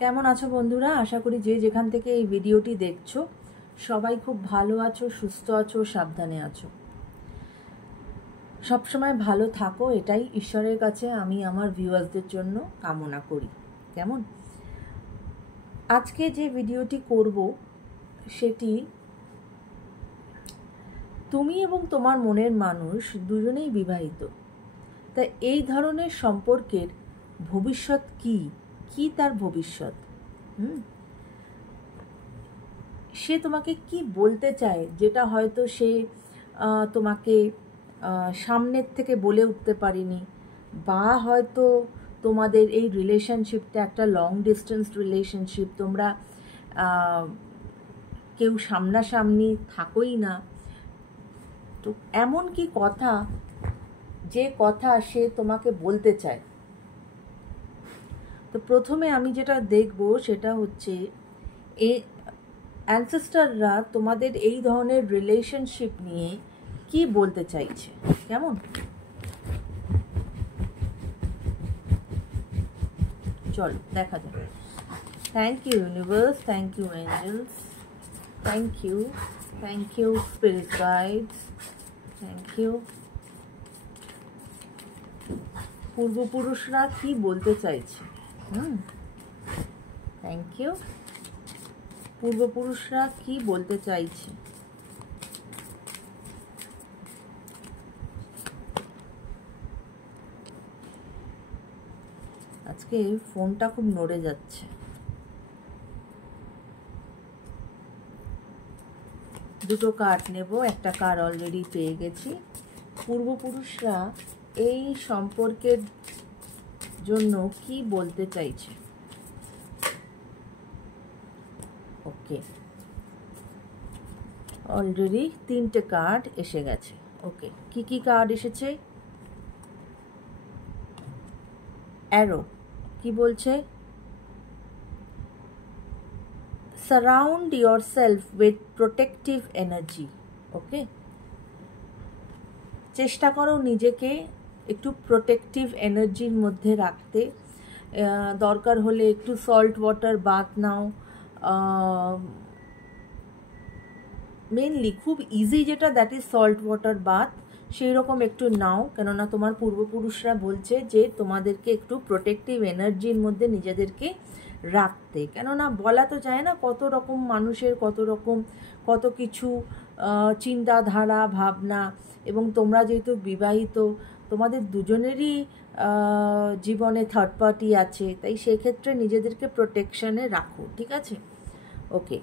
কেমন আছো বন্ধুরা? আশা করি যে যেখান থেকে এই ভিডিওটি দেখছো সবাই খুব ভালো আছো, সুস্থ আছো, সাবধানে আছো। সবসময় ভালো থাকো, এটাই ঈশ্বরের কাছে আমি আমার ভিউয়ার্সদের জন্য কামনা করি। কেমন? আজকে যে ভিডিওটি করব সেটি তুমি এবং তোমার মনের মানুষ দুজনেই বিবাহিত, তা এই ধরনের সম্পর্কের ভবিষ্যৎ কি তার ভবিষ্যৎ? সে তোমাকে কি বলতে চায়, যেটা হয়তো সে তোমাকে সামনের থেকে বলে উঠতে পারেনি, বা হয়তো তোমাদের এই রিলেশনশিপটা একটা লং ডিস্টেন্স রিলেশনশিপ, তোমরা কেউ সামনাসামনি থাকোই না। তো এমন কি কথা, যে কথা সে তোমাকে বলতে চায়? তো প্রথমে আমি যেটা দেখব সেটা হচ্ছে এই অ্যানসেস্টাররা তোমাদের এই ধরনের রিলেশনশিপ নিয়ে কি বলতে চাইছে। কেমন? চলো দেখা যাবে। Thank you universe, thank you angels, thank you spirit guides, thank you. পূর্বপুরুষরা কি বলতে চাইছে? Thank you. পূর্বপুরুষরা কি বলতে চাইছে? আজকে ফোনটা খুব নড়ে যাচ্ছে। দুটো কার্ড নেব, একটা কার্ড অলরেডি পেয়ে গেছি। পূর্বপুরুষরা এই সম্পর্কের জন্য কি বলতে চাইছে? ওকে, অলরেডি 3টে কার্ড এসে গেছে। ওকে, কি কার্ড এসেছে? অ্যারো কি বলছে? Surround yourself with protective energy. ওকে, চেষ্টা করো নিজেকে একটু প্রোটেক্টিভ এনার্জির মধ্যে রাখতে। দরকার হলে একটু সল্ট ওয়াটার বাথ নাও। মেনলি খুব ইজি যেটা, that is salt water bath, সেই রকম একটু নাও। কেননা তোমার পূর্বপুরুষরা বলছে যে তোমাদেরকে একটু প্রোটেক্টিভ এনার্জির মধ্যে নিজেদেরকে রাখতে। কেননা বলা তো যায় না, কত রকম মানুষের কত কিছু চিন্তাধারা, ভাবনা, এবং তোমরা যেহেতু বিবাহিত, তোমাদের দুজনেরই জীবনে থার্ড পার্টি আছে, তাই সেক্ষেত্রে নিজেদেরকে প্রোটেকশনে রাখো। ঠিক আছে? ওকে,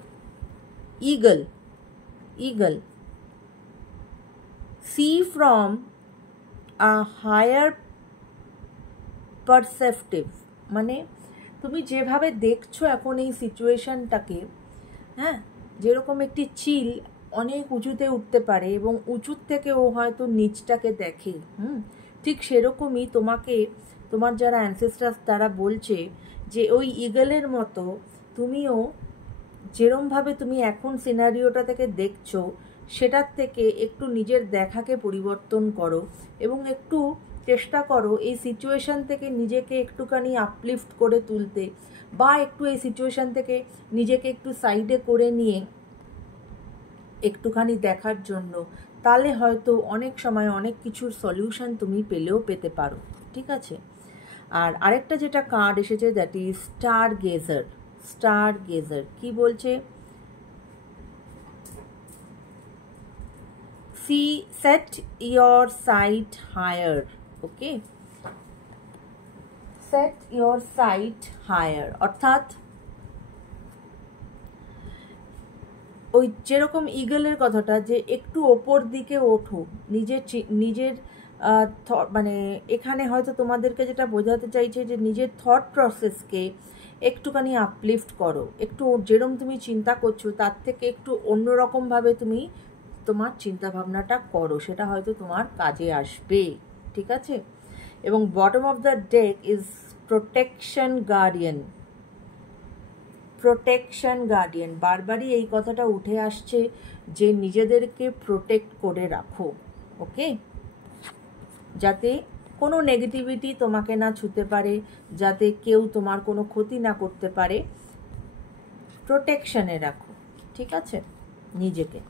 eagle, see from a higher perspective, মানে তুমি যেভাবে দেখছো এখন এই সিচুয়েশনটাকে, হ্যাঁ, যেরকম একটি চিল অনেক উঁচুতে উঠতে পারে এবং উঁচুর থেকে ও হয়তো নিচটাকে দেখে, ঠিক সেরকমই তোমাকে তোমার যারা অ্যানসেস্টার্স তারা বলছে যে ওই ইগলের মতো তুমিও যেরমভাবে তুমি এখন সিনারিওটা থেকে দেখছো, সেটার থেকে একটু নিজের দেখাকে পরিবর্তন করো এবং একটু চেষ্টা করো এই সিচুয়েশান থেকে নিজেকে একটুখানি আপলিফট করে তুলতে, বা একটু এই সিচুয়েশান থেকে নিজেকে একটু সাইডে করে নিয়ে একটুখানি দেখার জন্য। তাহলে হয়তো অনেক সময় অনেক কিছুর সলিউশন তুমি পেতে পারো। ঠিক আছে? আর আরেকটা যেটা কার্ড এসেছে, দ্যাট ইজ স্টার গেজার। কি বলছে? set your sight higher. Okay, set your sight higher অর্থাৎ ওই যেরকম ইগলের কথাটা, যে একটু ওপর দিকে ওঠো, নিজের মানে এখানে হয়তো তোমাদেরকে যেটা বোঝাতে চাইছে যে নিজের থট প্রসেসকে একটুখানি আপলিফট করো, একটু যেরকম তুমি চিন্তা করছো তার থেকে একটু অন্যরকমভাবে তুমি তোমার চিন্তা ভাবনাটা করো, সেটা হয়তো তোমার কাজে আসবে। ঠিক আছে? এবং bottom of the deck is protection guardian. বারবারই এই কথাটা উঠে আসছে যে নিজেদেরকে প্রোটেক্ট করে রাখো। ওকে, যাতে কোনো নেগেটিভিটি তোমাকে না ছুতে পারে, যাতে কেউ তোমার কোনো ক্ষতি না করতে পারে, প্রোটেকশনে রাখো, ঠিক আছে নিজেকে।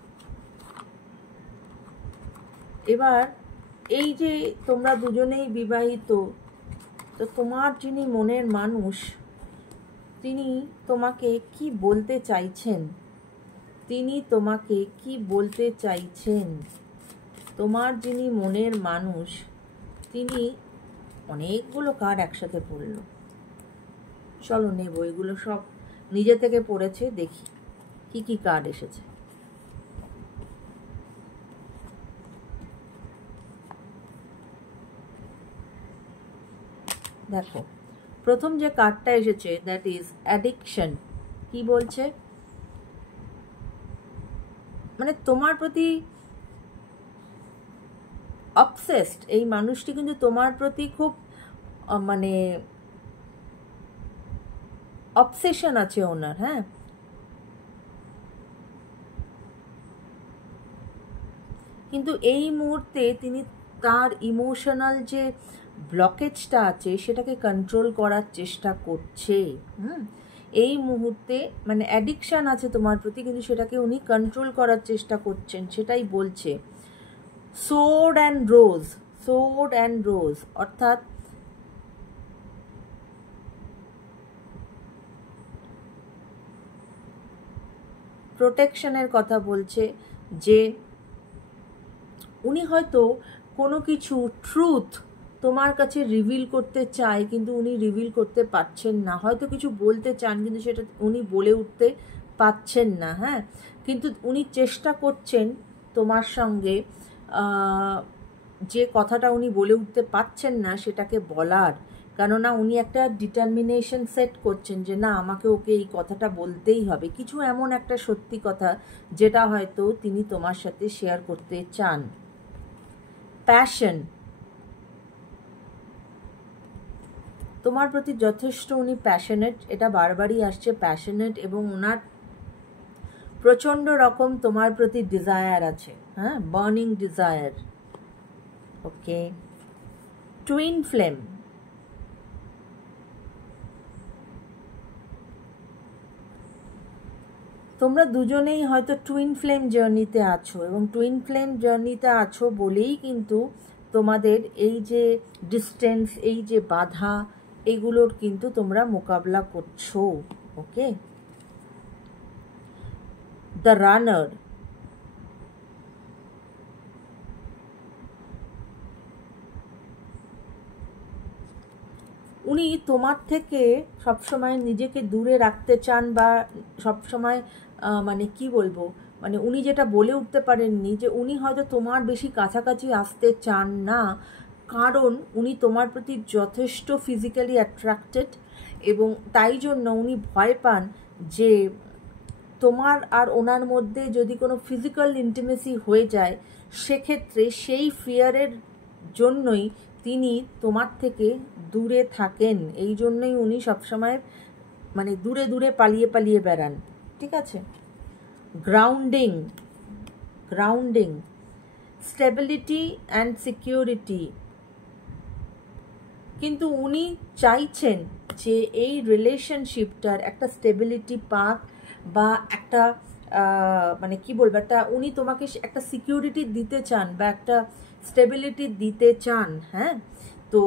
এবার এই যে তোমরা দুজনেই বিবাহিত, তো তোমার যিনি মনের মানুষ, তিনি তোমাকে কি বলতে চাইছেন, তিনি তোমাকে কি বলতে চাইছেন? তোমার যিনি মনের মানুষ, তিনি অনেকগুলো কার্ড একসাথে পড়লো। চলো নেব, এগুলো সব নিজে থেকে পড়েছে, দেখি কি কি কার্ড এসেছে। দেখো, প্রথম যে কার্ডটা এসেছে, দ্যাট ইজ অ্যাডিকশন। কি বলছে? মানে তোমার প্রতি অবসেসড এই মানুষটি, কিন্তু তোমার প্রতি খুব মানে অবসেশন আছে ওনার। হ্যাঁ, কিন্তু এই মুহূর্তে তিনি তার ইমোশনাল যে ব্লকেজটা আছে সেটাকে কন্ট্রোল করার চেষ্টা করছে। এই মুহূর্তে মানে অ্যাডিকশান আছে তোমার প্রতি, কিন্তু সেটাকে উনি কন্ট্রোল করার চেষ্টা করছেন, সেটাই বলছে। Sword and rose, sword and rose, অর্থাৎ প্রোটেকশনের কথা বলছে, যে উনি হয়তো কোনো কিছু ট্রুথ তোমার কাছে রিভিল করতে চায়, কিন্তু উনি রিভিল করতে পারছেন না। হয়তো কিছু বলতে চান, কিন্তু সেটা উনি বলে উঠতে পারছেন না। হ্যাঁ, কিন্তু উনি চেষ্টা করছেন তোমার সঙ্গে যে কথাটা উনি বলে উঠতে পারছেন না সেটাকে বলার, কেননা উনি একটা ডিটারমিনেশন সেট করছেন যে না, আমাকে ওকে এই কথাটা বলতেই হবে। কিছু এমন একটা সত্যি কথা যেটা হয়তো তিনি তোমার সাথে শেয়ার করতে চান। প্যাশন, তোমার প্রতি যথেষ্ট উনি প্যাশনেট, এটা বারবারই আসছে প্যাশনেট, এবং ওনার প্রচণ্ড রকম তোমার প্রতি ডিজায়ার আছে। হ্যাঁ, বার্নিং ডিজায়ার। ওকে, টুইন ফ্লেম, তোমরা দুজনেই হয়তো টুইন ফ্লেম জার্নিতে আছো, এবং টুইন ফ্লেম জার্নিতে আছো বলেই কিন্তু তোমাদের এই যে ডিস্টেন্স, এই যে বাধা, এগুলোর কিন্তু তোমরা মোকাবিলা করছো। ওকে, দ্য রানার, উনি তোমার থেকে সবসময় নিজেকে দূরে রাখতে চান, বা সবসময় মানে কি বলবো, মানে উনি যেটা বলে উঠতে পারেননি, যে উনি হয়তো তোমার বেশি কাছাকাছি আসতে চান না, কারণ উনি তোমার প্রতি যথেষ্ট ফিজিক্যালি অ্যাট্রাক্টেড, এবং তাই জন্য উনি ভয় পান যে তোমার আর ওনার মধ্যে যদি কোনো ফিজিক্যাল ইন্টিমেসি হয়ে যায়, সেক্ষেত্রে সেই ফিয়ারের জন্যই তিনি তোমার থেকে দূরে থাকেন। এই জন্যই উনি সবসময় মানে দূরে দূরে পালিয়ে পালিয়ে বেড়ান। ঠিক আছে, grounding, grounding, stability and security, কিন্তু উনি চাইছেন যে এই রিলেশনশিপটার একটা স্টেবিলিটি পাক, বা একটা মানে কি বলবো, একটা উনি তোমাকে একটা সিকিউরিটি দিতে চান, বা একটা স্টেবিলিটি দিতে চান। হ্যাঁ, তো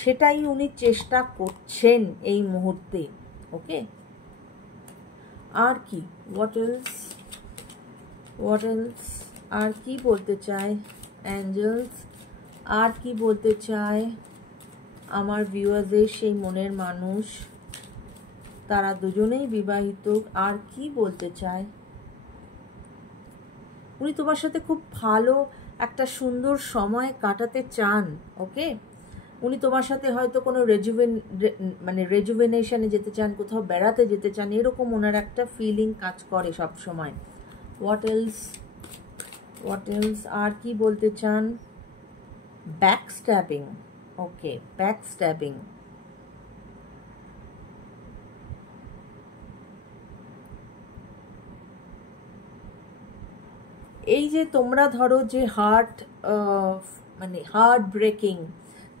সেটাই উনি চেষ্টা করছেন এই মুহূর্তে। ওকে, আর কি, হোয়াট এলস, হোয়াট এলস, আর কি বলতে চায় অ্যাঞ্জেলস, আর কি বলতে চায় আমার ভিউয়ারদের সেই মনের মানুষ, তারা দুজনেই বিবাহিত, আর কি বলতে চায়? উনি তোমার সাথে খুব ভালো একটা সুন্দর সময় কাটাতে চান। ওকে, উনি তোমার সাথে হয়তো কোনো মানে রেজুভেনেশনে যেতে চান, কোথাও বেড়াতে যেতে চান, এরকম ওনার একটা ফিলিং কাজ করে সব সময়। হোয়াট এলস, হোয়াট এলস, আর কি বলতে চান? Back stabbing. Okay, back stabbing, এই যে তোমরা ধরো যে মানে হার্ট ব্রেকিং,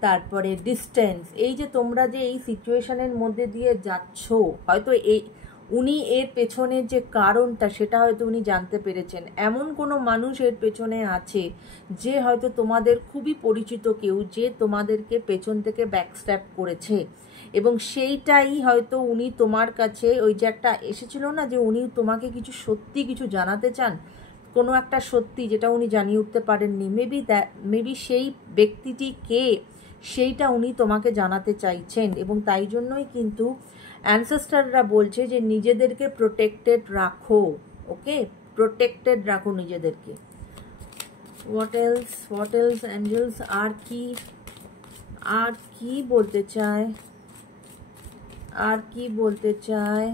তারপরে ডিস্টেন্স, এই যে তোমরা যে এই সিচুয়েশনের মধ্যে দিয়ে যাচ্ছ, হয়তো উনি এর পেছনের যে কারণটা সেটা হয়তো উনি জানতে পেরেছেন। এমন কোনো মানুষ এর পেছনে আছে যে হয়তো তোমাদের খুবই পরিচিত কেউ, যে তোমাদেরকে পেছন থেকে ব্যাকস্ট্যাপ করেছে, এবং সেইটাই হয়তো উনি তোমার কাছে, ওই যে একটা এসেছিল না যে উনি তোমাকে কিছু সত্যি কিছু জানাতে চান, কোনো একটা সত্যি যেটা উনি জানিয়ে উঠতে পারেননি, মেবি সেই ব্যক্তিটি কে সেইটা উনি তোমাকে জানাতে চাইছেন। এবং তাই জন্যই কিন্তু অ্যানসেস্টাররা বলছে যে নিজেদেরকে প্রোটেক্টেড রাখো, ওকে, প্রোটেক্টেড রাখো নিজেদেরকে। হোয়াট এলস অ্যাঞ্জেলস আর কি বলতে চায়, আর কি বলতে চায়?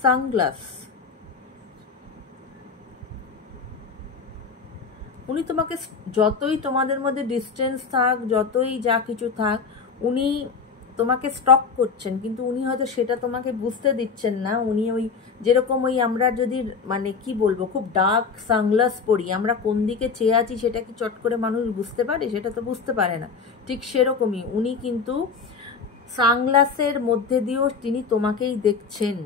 সানগ্লাস, উনি তোমাকে যতই তোমাদের মধ্যে ডিস্টেন্স থাক, যতই যা কিছু থাক, উনি তোমাকে স্টক করছেন, কিন্তু উনি হয়তো সেটা তোমাকে বুঝতে দিচ্ছেন না। উনি ওই যেরকম ওই আমরা যদি মানে কি বলবো, খুব ডার্ক সানগ্লাস পরি, আমরা কোন দিকে চেয়ে আছি সেটা কি চট করে মানুষ বুঝতে পারে? সেটা তো বুঝতে পারে না। ঠিক সেরকমই উনি কিন্তু সানগ্লাসের মধ্যে দিয়েও তিনি তোমাকেই দেখছেন।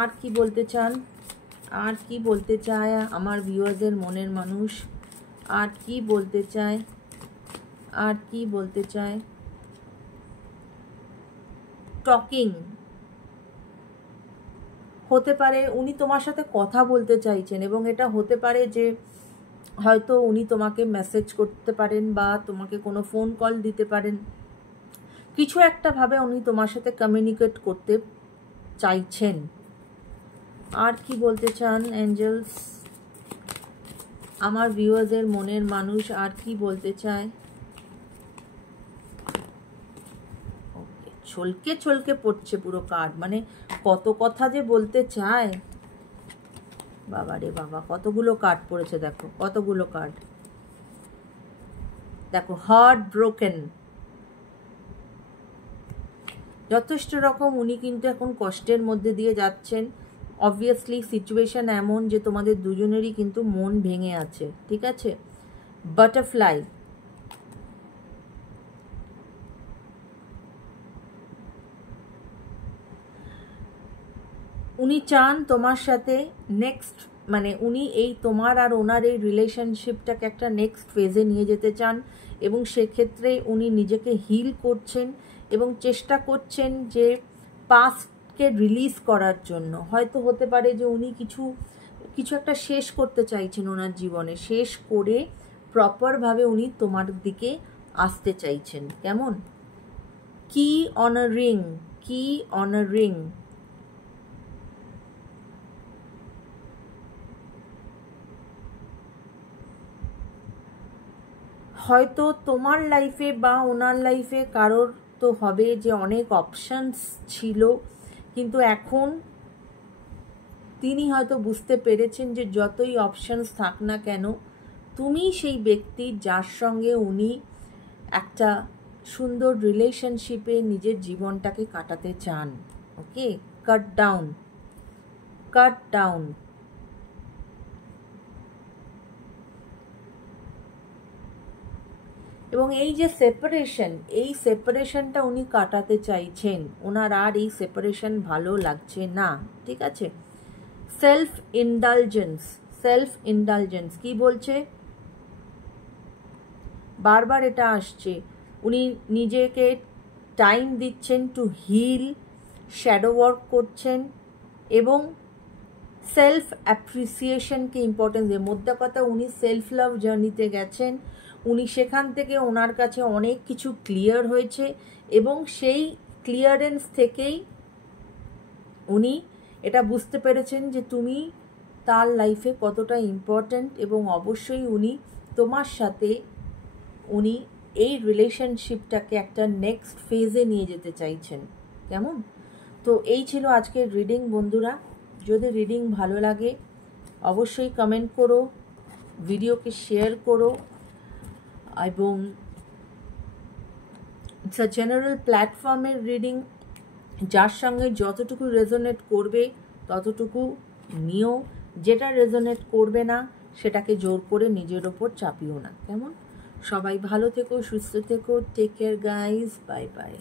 আর কি বলতে চান, আর কি বলতে চায় আমার ভিউয়ার্সের মনের মানুষ? আর কি বলতে চায়, আর কি বলতে চায়? টকিং হতে পারে, উনি তোমার সাথে কথা বলতে চাইছেন, এবং এটা হতে পারে যে হয়তো উনি তোমাকে মেসেজ করতে পারেন বা তোমাকে কোনো ফোন কল দিতে পারেন, কিছু একটা ভাবে উনি তোমার সাথে কমিউনিকেট করতে চাইছেন। আর কি বলতে চান অ্যাঞ্জেলস আমার ভিউয়ার্সের মনের মানুষ? আর কি বলতে চায়? ছলকে ছলকে পড়ছে পুরো কার্ড, মানে কত কথা যে বলতে চায়। বাবা রে বাবা, কতগুলো কার্ড পড়েছে, দেখো কতগুলো কার্ড, দেখো হার্ট ব্রোকেন, যথেষ্ট রকম উনি কিন্তু এখন কষ্টের মধ্যে দিয়ে যাচ্ছেন। অবভিয়াসলি সিচুয়েশন এমন যে তোমাদের দুজনেরই কিন্তু মন ভেঙে আছে, ঠিক আছে। বাটারফ্লাই, উনি চান তোমার সাথে নেক্সট, মানে উনি এই তোমার আর ওনার এই রিলেশনশিপটাকে একটা নেক্সট ফেজে নিয়ে যেতে চান, এবং সেক্ষেত্রে উনি নিজেকে হিল করছেন এবং চেষ্টা করছেন যে পাস্টকে রিলিজ করার জন্য। হয়তো হতে পারে যে উনি কিছু কিছু একটা শেষ করতে চাইছেন ওনার জীবনে, শেষ করে প্রপারভাবে উনি তোমার দিকে আসতে চাইছেন। কেমন? কি অন আ রিং, কি অন আ রিং, হয়তো তোমার লাইফে বা ওনার লাইফে কারোর তো হবে যে অনেক অপশানস ছিল, কিন্তু এখন তিনি হয়তো বুঝতে পেরেছেন যে যতই অপশানস থাক না কেন, তুমি সেই ব্যক্তি যার সঙ্গে উনি একটা সুন্দর রিলেশনশিপে নিজের জীবনটাকে কাটাতে চান। ওকে, কাট ডাউন, কাট ডাউন। এবং এই যে সেপারেশন, এই সেপারেশনটা উনি কাটাতে চাইছেন, ওনার আর এই সেপারেশন ভালো লাগছে না, ঠিক আছে। সেলফ ইন্ডালজেন্স, সেলফ ইন্ডালজেন্স কি বলছে? বারবার এটা আসছে, উনি নিজেকে টাইম দিচ্ছেন টু হিল, শ্যাডো ওয়ার্ক করছেন, এবং সেলফ অ্যাপ্রিসিয়েশনকে ইম্পর্টেন্স দিয়ে, মধ্যে কথা উনি সেলফ লাভ জার্নিতে গেছেন, উনি সেখান থেকে ওনার কাছে অনেক কিছু ক্লিয়ার হয়েছে, এবং সেই ক্লিয়ারেন্স থেকেই উনি এটা বুঝতে পেরেছেন যে তুমি তার লাইফে কতটা ইম্পর্ট্যান্ট, এবং অবশ্যই উনি তোমার সাথে উনি এই রিলেশনশিপটাকে একটা নেক্সট ফেজে নিয়ে যেতে চাইছেন। কেমন? তো এই ছিল আজকের রিডিং বন্ধুরা। যদি রিডিং ভালো লাগে অবশ্যই কমেন্ট করো, ভিডিওকে শেয়ার করো, এবং ইটস আ জেনারেল প্ল্যাটফর্মের রিডিং, যার সঙ্গে যতটুকু রেজোনেট করবে ততটুকু নিও। যেটা রেজোনেট করবে না সেটাকে জোর করে নিজের ওপর চাপিও না, কেমন? সবাই ভালো থেকো, সুস্থ থেকো, take care guys, bye by.